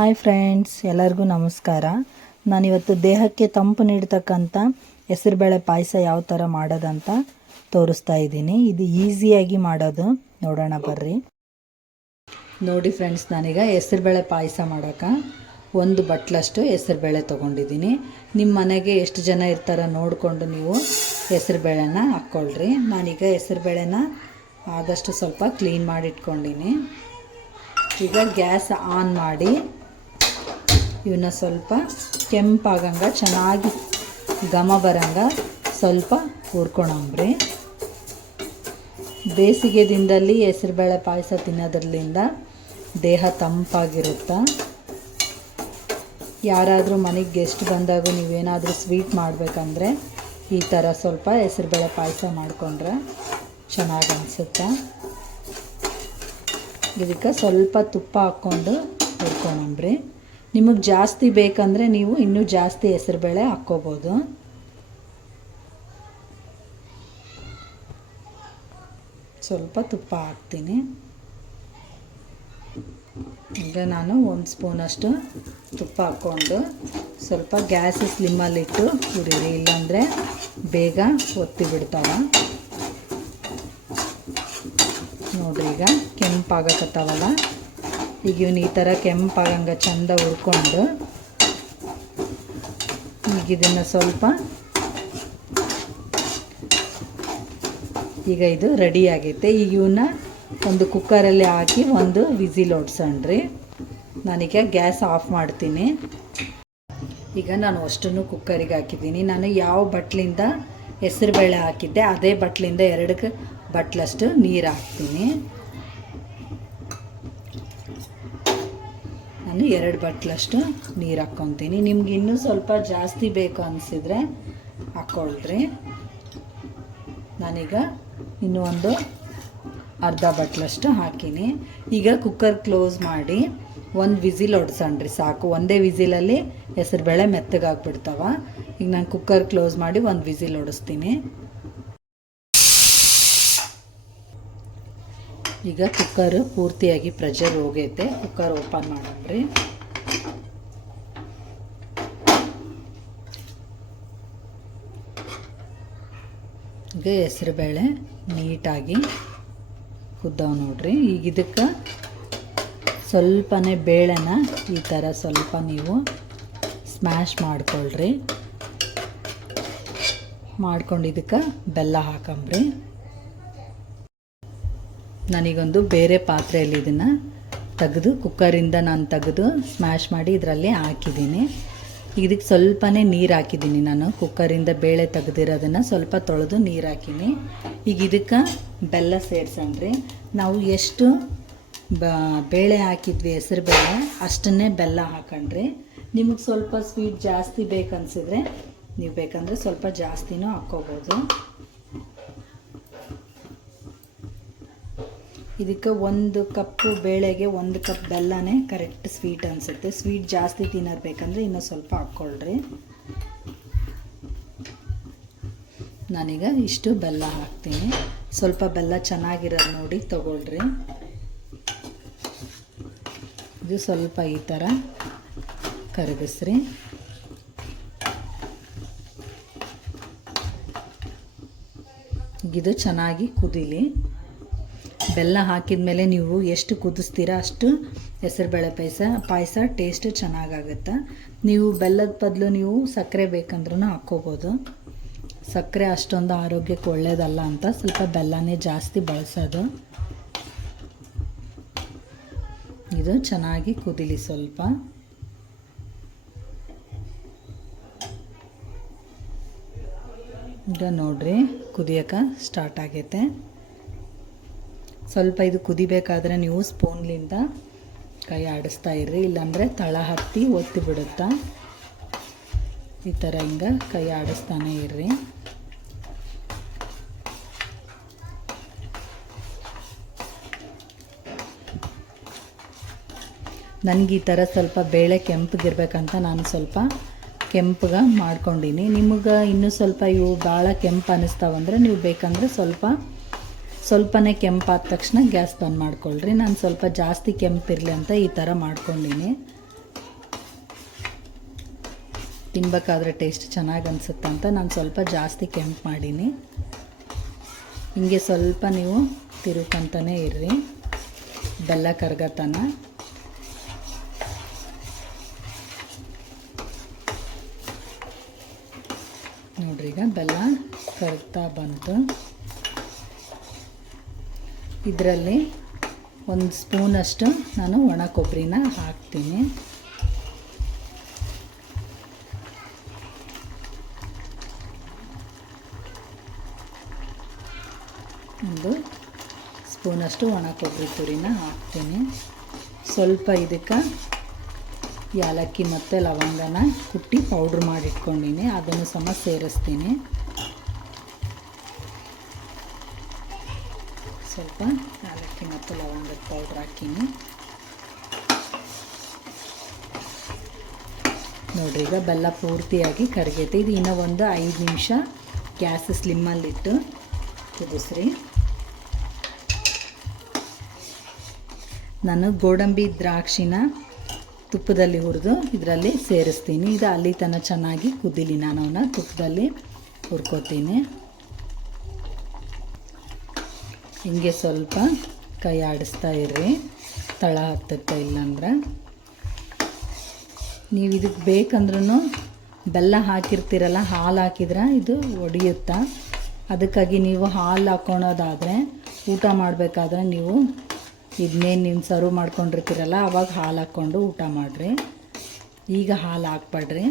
Hi friends, ಎಲ್ಲರಿಗೂ ನಮಸ್ಕಾರ. ನಾನಿವತ್ತು ದೇಹಕ್ಕೆ ತಂಪು ನೀಡ್ತಕ್ಕಂಥ ಹೆಸರುಬೇಳೆ ಪಾಯಸ ಯಾವ ಥರ ಮಾಡೋದಂತ ತೋರಿಸ್ತಾ ಇದ್ದೀನಿ. ಇದು ಈಸಿಯಾಗಿ ಮಾಡೋದು, ನೋಡೋಣ ಬರ್ರಿ. ನೋಡಿ ಫ್ರೆಂಡ್ಸ್, ನಾನೀಗ ಹೆಸರುಬೇಳೆ ಪಾಯಸ ಮಾಡೋಕೆ 1 ಬಟ್ಲಷ್ಟು ಹೆಸರುಬೇಳೆ ತೊಗೊಂಡಿದ್ದೀನಿ. ನಿಮ್ಮ ಮನೆಗೆ ಎಷ್ಟು ಜನ ಇರ್ತಾರೋ ನೋಡಿಕೊಂಡು ನೀವು ಹೆಸರುಬೇಳೆನ ಹಾಕ್ಕೊಳ್ರಿ. ನಾನೀಗ ಹೆಸರುಬೇಳೆನ ಆದಷ್ಟು ಸ್ವಲ್ಪ ಕ್ಲೀನ್ ಮಾಡಿ ಇಟ್ಕೊಂಡಿನಿ. ಈಗ ಗ್ಯಾಸ್ ಆನ್ ಮಾಡಿ ಇವನ್ನ ಸ್ವಲ್ಪ ಕೆಂಪಾಗಂಗೆ ಚೆನ್ನಾಗಿ ಘಮ ಬರಂಗೆ ಸ್ವಲ್ಪ ಹುರ್ಕೊಳಂಬ್ರಿ. ಬೇಸಿಗೆ ದಿನದಲ್ಲಿ ಹೆಸರುಬೇಳೆ ಪಾಯಸ ತಿನ್ನೋದ್ರಲ್ಲಿಂದ ದೇಹ ತಂಪಾಗಿರುತ್ತೆ. ಯಾರಾದರೂ ಮನೆಗೆ ಗೆಸ್ಟ್ ಬಂದಾಗ ನೀವೇನಾದರೂ ಸ್ವೀಟ್ ಮಾಡಬೇಕಂದ್ರೆ ಈ ಥರ ಸ್ವಲ್ಪ ಹೆಸರುಬೇಳೆ ಪಾಯಸ ಮಾಡಿಕೊಂಡ್ರೆ ಚೆನ್ನಾಗಿ ಅನಿಸುತ್ತೆ. ಇದಕ್ಕೆ ಸ್ವಲ್ಪ ತುಪ್ಪ ಹಾಕ್ಕೊಂಡು ಹುರ್ಕೊಳಂಬ್ರಿ. ನಿಮಗೆ ಜಾಸ್ತಿ ಬೇಕಂದರೆ ನೀವು ಇನ್ನೂ ಜಾಸ್ತಿ ಹೆಸರುಬೇಳೆ ಹಾಕ್ಕೋಬೋದು. ಸ್ವಲ್ಪ ತುಪ್ಪ ಹಾಕ್ತೀನಿ. ಈಗ ನಾನು 1 ಸ್ಪೂನಷ್ಟು ತುಪ್ಪ ಹಾಕ್ಕೊಂಡು ಸ್ವಲ್ಪ ಗ್ಯಾಸ್ ಸ್ಲಿಮ್ಮಲ್ಲಿಟ್ಟು ಹುರಿರಿ, ಇಲ್ಲಾಂದರೆ ಬೇಗ ಒತ್ತಿ ಬಿಡ್ತಾವೆ. ನೋಡಿರಿ, ಈಗ ಕೆಂಪಾಗಕತ್ತಾವಲ್ಲ. ಈಗ ಇವನು ಈ ಥರ ಕೆಂಪಾಗಂಗೆ ಚಂದ ಹುರ್ಕೊಂಡು ಈಗ ಇದನ್ನು ಸ್ವಲ್ಪ ಈಗ ಇದು ರೆಡಿ ಆಗೈತೆ. ಈಗ ಇವನ್ನ ಒಂದು ಕುಕ್ಕರಲ್ಲಿ ಹಾಕಿ 1 ವಿಸಿಲ್ ಹೊಡ್ಸಣ್ರಿ. ನಾನೀಗ ಗ್ಯಾಸ್ ಆಫ್ ಮಾಡ್ತೀನಿ. ಈಗ ನಾನು ಅಷ್ಟನ್ನು ಕುಕ್ಕರಿಗೆ ಹಾಕಿದ್ದೀನಿ. ನಾನು ಯಾವ ಬಟ್ಲಿಂದ ಹೆಸರುಬೇಳೆ ಹಾಕಿದ್ದೆ ಅದೇ ಬಟ್ಲಿಂದ 2 ಬಟ್ಲಷ್ಟು ನೀರು ಹಾಕ್ತೀನಿ. ನಾನು 2 ಬಟ್ಲಷ್ಟು ನೀರು ಹಾಕ್ಕೊತೀನಿ. ನಿಮ್ಗೆ ಇನ್ನೂ ಸ್ವಲ್ಪ ಜಾಸ್ತಿ ಬೇಕು ಅನಿಸಿದರೆ ಹಾಕ್ಕೊಳ್ರಿ. ನಾನೀಗ ಇನ್ನೂ ಒಂದು ಅರ್ಧ ಬಟ್ಲಷ್ಟು ಹಾಕೀನಿ. ಈಗ ಕುಕ್ಕರ್ ಕ್ಲೋಸ್ ಮಾಡಿ 1 ವಿಸಿಲ್ ಹೊಡ್ಸಣ್ರಿ, ಸಾಕು. ಒಂದೇ ವಿಸಿಲಲ್ಲಿ ಹೆಸರುಬೇಳೆ ಮೆತ್ತಗಾಗ್ಬಿಡ್ತಾವ. ಈಗ ನಾನು ಕುಕ್ಕರ್ ಕ್ಲೋಸ್ ಮಾಡಿ 1 ವಿಸಿಲ್ ಹೊಡಿಸ್ತೀನಿ. ಈಗ ಕುಕ್ಕರ್ ಪೂರ್ತಿಯಾಗಿ ಪ್ರೆಷರ್ ಹೋಗೈತೆ. ಕುಕ್ಕರ್ ಓಪನ್ ಮಾಡಂಬ್ರಿ. ಈಗ ಹೆಸರುಬೇಳೆ ನೀಟಾಗಿ ಕುದ್ದಾವ ನೋಡ್ರಿ. ಈಗ ಇದಕ್ಕೆ ಸ್ವಲ್ಪನೇ ಬೇಳೆನ ಈ ಥರ ಸ್ವಲ್ಪ ನೀವು ಸ್ಮ್ಯಾಶ್ ಮಾಡ್ಕೊಳ್ರಿ. ಮಾಡ್ಕೊಂಡು ಇದಕ್ಕೆ ಬೆಲ್ಲ ಹಾಕಂಬ್ರಿ. ನನಗೊಂದು ಬೇರೆ ಪಾತ್ರೆಯಲ್ಲಿ ಇದನ್ನು ತೆಗೆದು ಕುಕ್ಕರಿಂದ ನಾನು ತೆಗೆದು ಸ್ಮ್ಯಾಶ್ ಮಾಡಿ ಇದರಲ್ಲಿ ಹಾಕಿದ್ದೀನಿ. ಇದಕ್ಕೆ ಸ್ವಲ್ಪನೇ ನೀರು ಹಾಕಿದ್ದೀನಿ. ನಾನು ಕುಕ್ಕರಿಂದ ಬೇಳೆ ತೆಗೆದಿರೋದನ್ನು ಸ್ವಲ್ಪ ತೊಳೆದು ನೀರು ಹಾಕೀನಿ. ಈಗ ಇದಕ್ಕೆ ಬೆಲ್ಲ ಸೇರಿಸಣ್ರಿ. ನಾವು ಎಷ್ಟು ಬೇಳೆ ಹಾಕಿದ್ವಿ ಹೆಸರುಬೇಳೆ ಅಷ್ಟನ್ನೇ ಬೆಲ್ಲ ಹಾಕಣ್ರಿ. ನಿಮಗೆ ಸ್ವಲ್ಪ ಸ್ವೀಟ್ ಜಾಸ್ತಿ ಬೇಕನ್ಸಿದ್ರೆ ನೀವು ಬೇಕಂದರೆ ಸ್ವಲ್ಪ ಜಾಸ್ತಿನೂ ಹಾಕ್ಕೋಬೋದು. ಇದಕ್ಕೆ 1 ಕಪ್ಪು ಬೇಳೆಗೆ 1 ಕಪ್ ಬೆಲ್ಲನೇ ಕರೆಕ್ಟ್ ಸ್ವೀಟ್ ಅನಿಸುತ್ತೆ. ಸ್ವೀಟ್ ಜಾಸ್ತಿ ತಿನ್ನೋದು ಬೇಕಂದರೆ ಇನ್ನೂ ಸ್ವಲ್ಪ ಹಾಕ್ಕೊಳ್ರಿ. ನಾನೀಗ ಇಷ್ಟು ಬೆಲ್ಲ ಹಾಕ್ತೀನಿ. ಸ್ವಲ್ಪ ಬೆಲ್ಲ ಚೆನ್ನಾಗಿರೋದು ನೋಡಿ ತಗೊಳ್ರಿ. ಇದು ಸ್ವಲ್ಪ ಈ ಥರ ಕರಗಿಸ್ರಿ. ಇದು ಚೆನ್ನಾಗಿ ಕುದೀಲಿ. ಬೆಲ್ಲ ಹಾಕಿದ ಮೇಲೆ ನೀವು ಎಷ್ಟು ಕುದಿಸ್ತೀರಾ ಅಷ್ಟು ಹೆಸರುಬೇಳೆ ಪಾಯಸ ಟೇಸ್ಟ್ ಚೆನ್ನಾಗಾಗುತ್ತೆ. ನೀವು ಬೆಲ್ಲದ ಬದಲು ನೀವು ಸಕ್ಕರೆ ಬೇಕಂದ್ರೂ ಹಾಕ್ಕೋಬೋದು. ಸಕ್ಕರೆ ಅಷ್ಟೊಂದು ಆರೋಗ್ಯಕ್ಕೆ ಒಳ್ಳೆಯದಲ್ಲ ಅಂತ ಸ್ವಲ್ಪ ಬೆಲ್ಲನೇ ಜಾಸ್ತಿ ಬಳಸೋದು. ಇದು ಚೆನ್ನಾಗಿ ಕುದಿಲಿ ಸ್ವಲ್ಪ. ಈಗ ನೋಡ್ರಿ, ಕುದಿಯೋಕೆ ಸ್ಟಾರ್ಟ್ ಆಗೈತೆ. ಸ್ವಲ್ಪ ಇದು ಕುದಿಬೇಕಾದ್ರೆ ನೀವು ಸ್ಪೂನ್ಲಿಂದ ಕೈ ಆಡಿಸ್ತಾ ಇರ್ರಿ, ಇಲ್ಲಾಂದರೆ ತಳ ಹತ್ತಿ ಒತ್ತಿ ಬಿಡುತ್ತಾ. ಈ ಥರ ಹಿಂಗೆ ಕೈ ಆಡಿಸ್ತಾನೆ ಇರ್ರಿ. ನನಗೆ ಈ ಥರ ಸ್ವಲ್ಪ ಬೇಳೆ ಕೆಂಪಗಿರ್ಬೇಕಂತ ನಾನು ಸ್ವಲ್ಪ ಕೆಂಪಗೆ ಮಾಡ್ಕೊಂಡೀನಿ. ನಿಮಗೆ ಇನ್ನೂ ಸ್ವಲ್ಪ ಇವು ಭಾಳ ಕೆಂಪು ಅನ್ನಿಸ್ತಾವಂದರೆ ನೀವು ಬೇಕಂದರೆ ಸ್ವಲ್ಪನೇ ಕೆಂಪಾದ ತಕ್ಷಣ ಗ್ಯಾಸ್ ಬಂದ್ ಮಾಡ್ಕೊಳ್ರಿ. ನಾನು ಸ್ವಲ್ಪ ಜಾಸ್ತಿ ಕೆಂಪಿರಲಿ ಅಂತ ಈ ಥರ ಮಾಡ್ಕೊಂಡೀನಿ. ತಿನ್ಬೇಕಾದ್ರೆ ಟೇಸ್ಟ್ ಚೆನ್ನಾಗಿ ಅನಿಸುತ್ತೆ ಅಂತ ನಾನು ಸ್ವಲ್ಪ ಜಾಸ್ತಿ ಕೆಂಪು ಮಾಡೀನಿ. ಹಿಂಗೆ ಸ್ವಲ್ಪ ನೀವು ತಿರುಕಂತಾನೆ ಇರ್ರಿ ಬೆಲ್ಲ ಕರ್ಗತನ. ನೋಡ್ರಿ ಈಗ ಬೆಲ್ಲ ಕರಗ್ತಾ ಬಂತು. ಇದರಲ್ಲಿ 1 ಸ್ಪೂನಷ್ಟು ನಾನು ಒಣ ಕೊಬ್ಬರಿನ ಹಾಕ್ತೀನಿ. ಒಂದು ಸ್ಪೂನಷ್ಟು ಒಣ ಕೊಬ್ಬರಿ ತುರಿನ ಹಾಕ್ತೀನಿ. ಸ್ವಲ್ಪ ಇದಕ್ಕೆ ಏಲಕ್ಕಿ ಮತ್ತು ಲವಂಗನ ಕುಟ್ಟಿ ಪೌಡ್ರ್ ಮಾಡಿಟ್ಕೊಂಡಿನಿ, ಅದನ್ನು ಸಮ ಸೇರಿಸ್ತೀನಿ. ಸ್ವಲ್ಪ ಏಲಕ್ಕಿ ಮತ್ತು ಲವಂಗದ ಪೌಡ್ರ್ ಹಾಕೀನಿ. ನೋಡ್ರಿ ಈಗ ಬೆಲ್ಲ ಪೂರ್ತಿಯಾಗಿ ಕರಗೈತೆ. ಇದು ಇನ್ನೂ ಒಂದು 5 ನಿಮಿಷ ಗ್ಯಾಸ್ ಸ್ಲಿಮ್ಮಲ್ಲಿಟ್ಟು ಕುದಿಸ್ರಿ. ನಾನು ಗೋಡಂಬಿ ದ್ರಾಕ್ಷಿನ ತುಪ್ಪದಲ್ಲಿ ಹುರಿದು ಇದರಲ್ಲಿ ಸೇರಿಸ್ತೀನಿ. ಇದು ಅಲ್ಲಿ ತನಕ ಚೆನ್ನಾಗಿ ಕುದೀಲಿ, ನಾನು ಅವನ್ನ ತುಪ್ಪದಲ್ಲಿ ಹುರ್ಕೋತೀನಿ. ಹಿಂಗೆ ಸ್ವಲ್ಪ ಕೈ ಆಡಿಸ್ತಾ ಇರ್ರಿ, ತಳ ಹತ್ತುತ್ತೆ. ಇಲ್ಲಾಂದ್ರೆ ನೀವು ಇದಕ್ಕೆ ಬೇಕಂದ್ರೂ ಬೆಲ್ಲ ಹಾಕಿರ್ತೀರಲ್ಲ, ಹಾಲು ಹಾಕಿದ್ರೆ ಇದು ಒಡೆಯುತ್ತಾ. ಅದಕ್ಕಾಗಿ ನೀವು ಹಾಲು ಹಾಕ್ಕೊಳೋದಾದರೆ ಊಟ ಮಾಡಬೇಕಾದ್ರೆ ನೀವು ಇದನ್ನೇನು ನೀವು ಸರ್ವ್ ಮಾಡ್ಕೊಂಡಿರ್ತೀರಲ್ಲ ಆವಾಗ ಹಾಲು ಹಾಕ್ಕೊಂಡು ಊಟ ಮಾಡಿರಿ. ಈಗ ಹಾಲು ಹಾಕ್ಬೇಡ್ರಿ.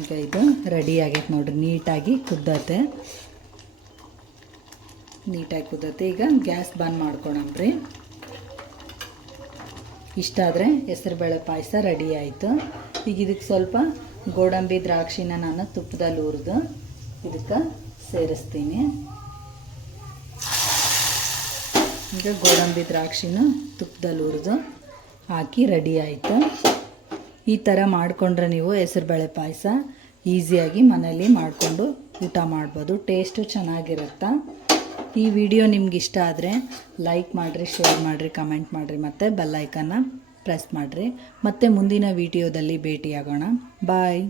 ಈಗ ಇದು ರೆಡಿ ಆಗೈತೆ ನೋಡಿರಿ, ನೀಟಾಗಿ ಕುದ್ದತೆ. ಈಗ ಗ್ಯಾಸ್ ಬಂದ್ ಮಾಡ್ಕೊಳಮ್ರಿ. ಇಷ್ಟಾದರೆ ಹೆಸರುಬೇಳೆ ಪಾಯಸ ರೆಡಿ ಆಯಿತು. ಈಗ ಇದಕ್ಕೆ ಸ್ವಲ್ಪ ಗೋಡಂಬಿ ದ್ರಾಕ್ಷಿನ ನಾನು ತುಪ್ಪದಲ್ಲಿ ಹುರಿದು ಇದಕ್ಕೆ ಸೇರಿಸ್ತೀನಿ. ಈಗ ಗೋಡಂಬಿ ದ್ರಾಕ್ಷಿನ ತುಪ್ಪದಲ್ಲಿ ಹುರಿದು ಹಾಕಿ ರೆಡಿ ಆಯಿತು. ಈ ಥರ ಮಾಡಿಕೊಂಡ್ರೆ ನೀವು ಹೆಸರುಬೇಳೆ ಪಾಯಸ ಈಸಿಯಾಗಿ ಮನೇಲಿ ಮಾಡಿಕೊಂಡು ಊಟ ಮಾಡ್ಬೋದು. ಟೇಸ್ಟು ಚೆನ್ನಾಗಿರುತ್ತೆ. ಈ ವಿಡಿಯೋ ನಿಮ್ಗೆ ಇಷ್ಟ ಆದರೆ ಲೈಕ್ ಮಾಡಿರಿ, ಶೇರ್ ಮಾಡಿರಿ, ಕಮೆಂಟ್ ಮಾಡಿರಿ ಮತ್ತು ಬೆಲ್ ಐಕನ್ನ ಪ್ರೆಸ್ ಮಾಡಿರಿ. ಮತ್ತೆ ಮುಂದಿನ ವಿಡಿಯೋದಲ್ಲಿ ಭೇಟಿಯಾಗೋಣ. ಬಾಯ್.